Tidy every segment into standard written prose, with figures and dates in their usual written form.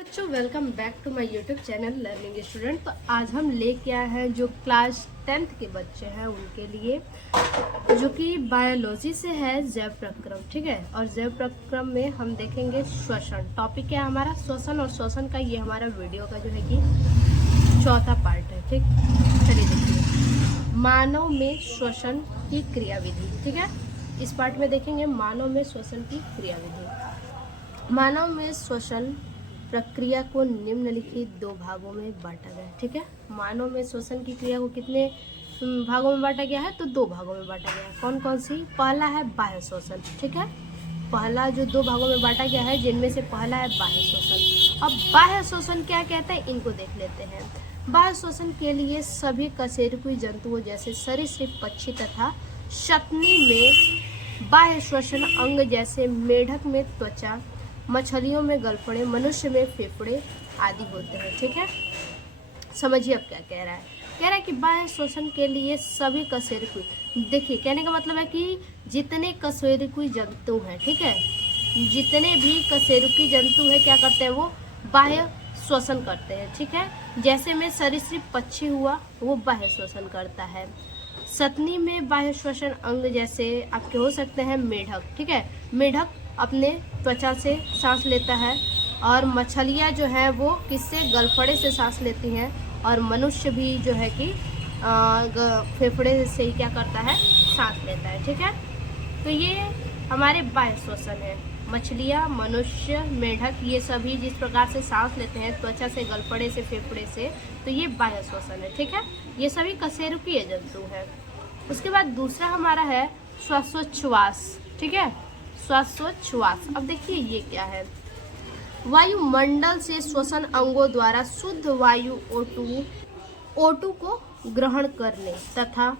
बच्चों welcome back to my YouTube channel learning student. तो आज हम लेके आए हैं जो क्लास 10th के बच्चे हैं उनके लिए, जो कि बायोलॉजी से है जैव प्रक्रम। ठीक है, और जैव प्रक्रम में हम देखेंगे श्वसन। टॉपिक क्या है हमारा? श्वसन। और श्वसन का ये हमारा वीडियो का जो है कि चौथा पार्ट है। ठीक, चलिए देखिए मानव में श्वसन की क्रियाविधि। ठीक है, इस पार्ट में देखेंगे मानव में श्वसन की क्रियाविधि। मानव में श्वसन प्रक्रिया को निम्नलिखित दो भागों में बांटा गया है। ठीक है, मानव में श्वसन की क्रिया को कितने भागों में बांटा गया है? तो दो भागों में बांटा गया है। कौन कौन सी? पहला है बाह्य श्वसन। ठीक है, पहला जो दो भागों में बांटा गया है, जिनमें से पहला है बाह्य श्वसन। अब बाह्य श्वसन क्या कहते हैं, इनको देख लेते हैं। बाह्य श्वसन के लिए सभी कशेरुकी जंतुओं जैसे सरीसृप, पक्षी तथा शतनी में बाह्य श्वसन अंग जैसे मेढक में त्वचा, मछलियों में गलफड़े, मनुष्य में फेफड़े आदि होते हैं। ठीक है, समझिए अब क्या कह रहा है। कह रहा है कि बाह्य श्वसन के लिए सभी कशेरुकी, देखिए कहने का मतलब है कि जितने कशेरुकी जंतु हैं, ठीक है, जितने भी कशेरुकी जंतु हैं क्या करते हैं? वो बाह्य श्वसन करते हैं। ठीक है, जैसे में सरीसृप पक्षी हुआ, वो बाह्य श्वसन करता है। सतनी में बाह्य श्वसन अंग जैसे आपके हो सकते हैं मेढक। ठीक है, मेढक अपने त्वचा से सांस लेता है, और मछलियाँ जो हैं वो किससे? गलफड़े से सांस लेती हैं, और मनुष्य भी जो है कि फेफड़े से ही क्या करता है? सांस लेता है। ठीक है, तो ये हमारे बाह्य श्वसन है। मछलियाँ, मनुष्य, मेढक, ये सभी जिस प्रकार से सांस लेते हैं त्वचा से, गलफड़े से, फेफड़े से, तो ये बाह्य श्वसन है। ठीक है, ये सभी कशेरुकीय जंतु है। उसके बाद दूसरा हमारा है श्वासोच्छ्वास। ठीक है, श्वासोच्छ्वास। अब देखिए ये क्या है? वायुमंडल से श्वसन अंगों द्वारा शुद्ध वायु O2 को ग्रहण करने तथा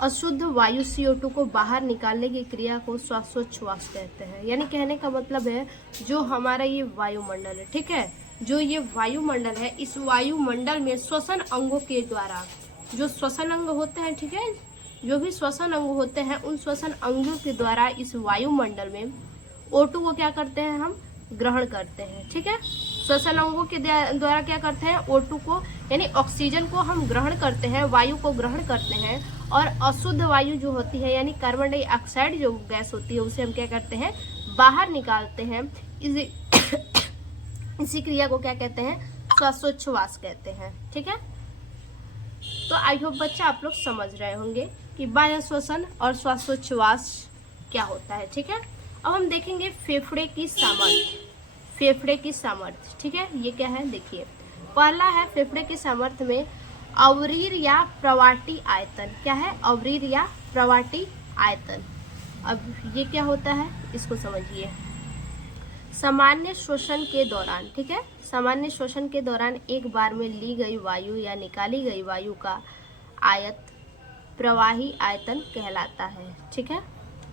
अशुद्ध वायु CO2 को बाहर निकालने की क्रिया को श्वासोच्छ्वास कहते हैं। यानी कहने का मतलब है जो हमारा ये वायुमंडल है, ठीक है, जो ये वायुमंडल है, इस वायुमंडल में श्वसन अंगों के द्वारा, जो श्वसन अंग होते हैं, ठीक है, जो भी श्वसन अंग होते हैं, उन श्वसन अंगों के द्वारा इस वायुमंडल में O2 को क्या करते हैं? हम ग्रहण करते हैं। ठीक है, श्वसन अंगों के द्वारा क्या करते हैं? O2 को यानी ऑक्सीजन को हम ग्रहण करते हैं, वायु को ग्रहण करते हैं, और अशुद्ध वायु जो होती है यानी कार्बन डाइऑक्साइड जो गैस होती है, उसे हम क्या करते हैं? बाहर निकालते हैं। इसी क्रिया को क्या कहते हैं? श्वासोच्छ्वास कहते हैं। ठीक है, तो आई होप बच्चा आप लोग समझ रहे होंगे कि बाह्य श्वसन और श्वासोच्छ्वास क्या होता है। ठीक है, अब हम देखेंगे फेफड़े की सामर्थ्य। फेफड़े की सामर्थ्य, ठीक है, ये क्या है? देखिए पहला है फेफड़े की सामर्थ्य में अवरीर या प्रवाटी आयतन। क्या है? अवरीर या प्रवाटी आयतन। अब ये क्या होता है, इसको समझिए। सामान्य श्वसन के दौरान, ठीक है, सामान्य श्वसन के दौरान एक बार में ली गई वायु या निकाली गई वायु का आयत प्रवाही आयतन कहलाता है। ठीक है,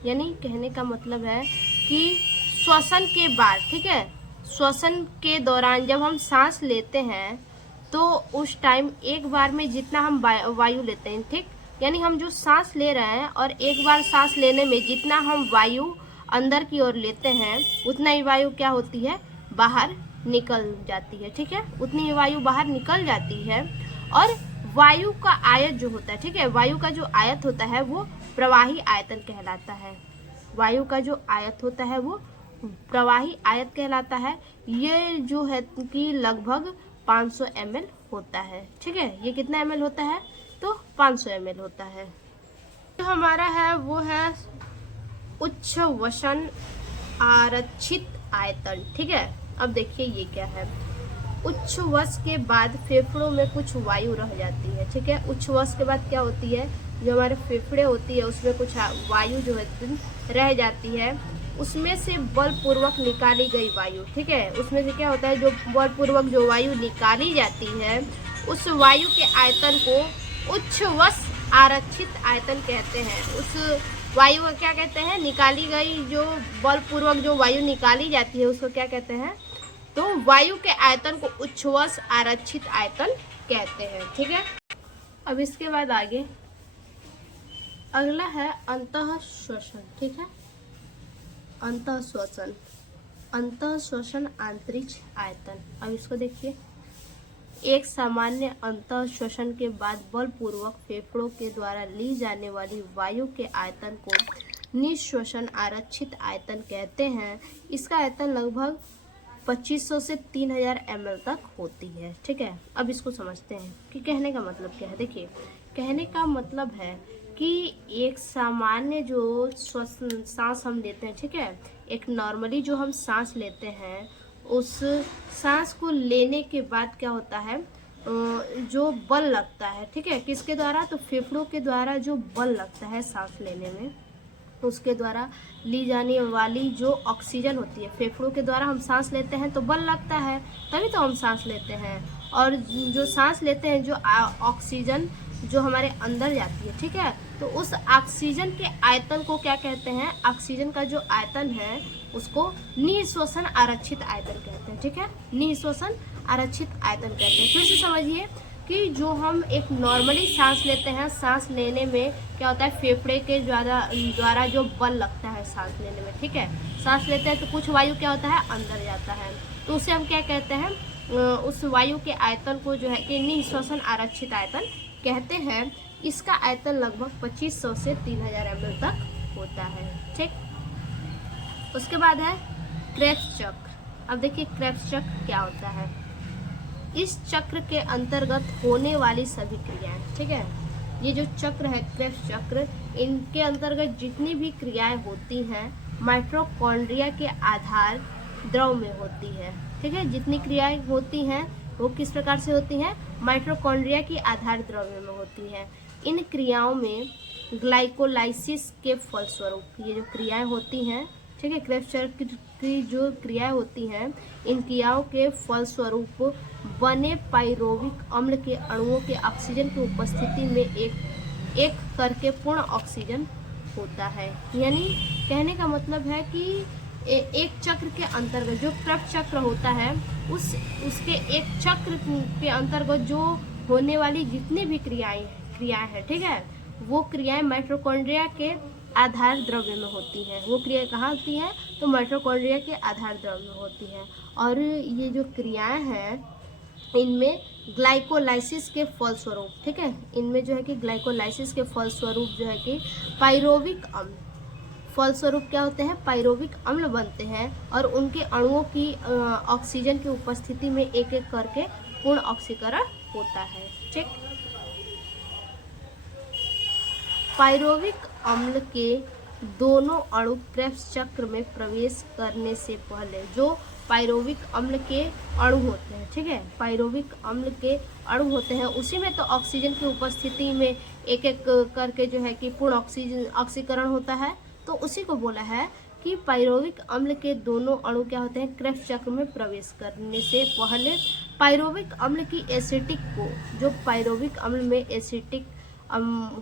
यानी कहने का मतलब है कि श्वसन के बाद, ठीक है, श्वसन के दौरान जब हम सांस लेते हैं तो उस टाइम एक बार में जितना हम वायु लेते हैं, ठीक, यानी हम जो सांस ले रहे हैं और एक बार सांस लेने में जितना हम वायु अंदर की ओर लेते हैं उतना ही वायु क्या होती है? बाहर निकल जाती है। ठीक है, उतनी ही वायु बाहर निकल जाती है। और वायु का आयत जो होता है, ठीक है, वायु का जो आयत होता है वो प्रवाही आयतन कहलाता है। वायु का जो आयत होता है वो प्रवाही आयत कहलाता है। ये जो है कि लगभग 500 ml होता है। ठीक है, ये कितना ml होता है? तो 500 ml होता है। जो हमारा है वो है उच्छ्वसन आरक्षित आयतन। ठीक है, अब देखिए ये क्या है? उच्छ्वस के बाद फेफड़ों में कुछ वायु रह जाती है। ठीक है, उच्छ्वस के बाद क्या होती है? जो हमारे फेफड़े होती है उसमें कुछ वायु जो है रह जाती है, उसमें से बलपूर्वक निकाली गई वायु, ठीक है, उसमें से क्या होता है? जो बलपूर्वक जो वायु निकाली जाती है उस वायु के आयतन को उच्छ्वस आरक्षित आयतन कहते हैं। उस वायु को क्या कहते हैं? निकाली गई जो बलपूर्वक जो वायु निकाली जाती है उसको क्या कहते हैं? तो वायु के आयतन को उच्छ्वस आरक्षित आयतन कहते हैं। ठीक है, अब इसके बाद आगे अगला है अंतःश्वसन। ठीक है, अंतःश्वसन। अंतःश्वसन आंतरिक आयतन। अब इसको देखिए, एक सामान्य अंतःश्वसन के बाद बलपूर्वक फेफड़ों के द्वारा ली जाने वाली वायु के आयतन को निःश्वसन आरक्षित आयतन कहते हैं। इसका आयतन लगभग 2500 से 3000 ml तक होती है। ठीक है, अब इसको समझते हैं कि कहने का मतलब क्या है। देखिए, कहने का मतलब है कि एक सामान्य जो सांस हम लेते हैं, ठीक है, एक नॉर्मली जो हम सांस लेते हैं, उस सांस को लेने के बाद क्या होता है, जो बल लगता है, ठीक है, किसके द्वारा, तो फेफड़ों के द्वारा जो बल लगता है सांस लेने में, उसके द्वारा ली जाने वाली जो ऑक्सीजन होती है, फेफड़ों के द्वारा हम सांस लेते हैं तो बल लगता है, तभी तो हम सांस लेते हैं। और जो सांस लेते हैं, जो ऑक्सीजन जो हमारे अंदर जाती है, ठीक है, तो उस ऑक्सीजन के आयतन को क्या कहते हैं, ऑक्सीजन का जो आयतन है उसको निःश्वसन आरक्षित आयतन कहते हैं। ठीक है, निःश्वसन आरक्षित आयतन कहते हैं। फिर से समझिए कि जो हम एक नॉर्मली सांस लेते हैं, सांस लेने में क्या होता है, फेफड़े के द्वारा जो बल लगता है सांस लेने में, ठीक है, सांस लेते हैं तो कुछ वायु क्या होता है, अंदर जाता है, तो उसे हम क्या कहते हैं, उस वायु के आयतन को जो है कि निःश्वसन आरक्षित आयतन कहते हैं। इसका आयतन लगभग 2500 से 3000 ml तक होता है। ठीक, उसके बाद है क्रेब्स चक्र। अब देखिए क्रेब्स चक्र क्या होता है। इस चक्र के अंतर्गत होने वाली सभी क्रियाएं, ठीक है, ये जो चक्र है क्रेब्स चक्र, इनके अंतर्गत जितनी भी क्रियाएं होती हैं माइटोकॉन्ड्रिया के आधार द्रव में होती है। ठीक है, जितनी क्रियाएं होती हैं वो किस प्रकार से होती हैं, माइटोकॉन्ड्रिया की आधार द्रव्य में होती है। इन क्रियाओं में ग्लाइकोलाइसिस के फलस्वरूप ये जो क्रियाएं होती हैं, ठीक है, क्रेब्स चक्र की जो क्रियाएं होती हैं, इन क्रियाओं के फलस्वरूप बने पाइरोविक अम्ल के अणुओं के ऑक्सीजन की उपस्थिति में एक करके पूर्ण ऑक्सीजन होता है। यानी कहने का मतलब है कि एक चक्र के अंतर्गत जो क्रेब्स चक्र होता है, उसके एक चक्र के अंतर्गत जो होने वाली जितनी भी क्रियाएं हैं, ठीक है, वो क्रियाएं माइटोकॉन्ड्रिया के आधार द्रव्य में होती हैं। वो क्रियाएं कहाँ होती हैं, तो माइटोकॉन्ड्रिया के आधार द्रव्य में होती हैं। और ये जो क्रियाएं हैं इनमें ग्लाइकोलाइसिस के फलस्वरूप, ठीक है, इनमें जो है कि ग्लाइकोलाइसिस के फलस्वरूप जो है कि पाइरोविक अम्ल, फलस्वरूप क्या होते हैं, पाइरोविक अम्ल बनते हैं और उनके अणुओं की ऑक्सीजन की उपस्थिति में एक एक करके पूर्ण ऑक्सीकरण होता है। ठीक, पाइरोविक अम्ल के दोनों अणु क्रेब्स चक्र में प्रवेश करने से पहले जो पाइरोविक अम्ल के अणु होते हैं, ठीक है, पाइरोविक अम्ल के अणु होते हैं, उसी में तो ऑक्सीजन की उपस्थिति में एक एक करके जो है कि पूर्ण ऑक्सीकरण होता है, तो उसी को बोला है कि पाइरोविक अम्ल के दोनों अणु क्या होते हैं, क्रेब्स चक्र में प्रवेश करने से पहले पाइरोविक अम्ल की एसिटिक को, जो पाइरोविक अम्ल में एसिटिक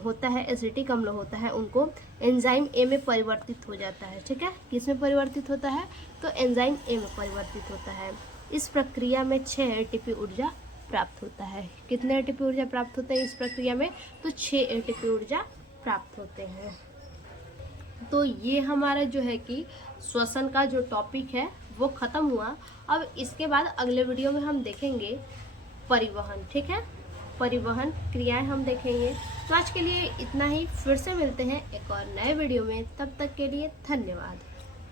होता है, एसिटिक अम्ल होता है, उनको एंजाइम ए में परिवर्तित हो जाता है। ठीक है, किस में परिवर्तित होता है, तो एंजाइम ए में परिवर्तित होता है। इस प्रक्रिया में 6 एटीपी ऊर्जा प्राप्त होता है। कितने एटीपी ऊर्जा प्राप्त होते हैं इस प्रक्रिया में, तो 6 एटीपी ऊर्जा प्राप्त होते हैं। तो ये हमारा जो है कि श्वसन का जो टॉपिक है वो खत्म हुआ। अब इसके बाद अगले वीडियो में हम देखेंगे परिवहन। ठीक है, परिवहन क्रियाएं हम देखेंगे। तो आज के लिए इतना ही, फिर से मिलते हैं एक और नए वीडियो में, तब तक के लिए धन्यवाद।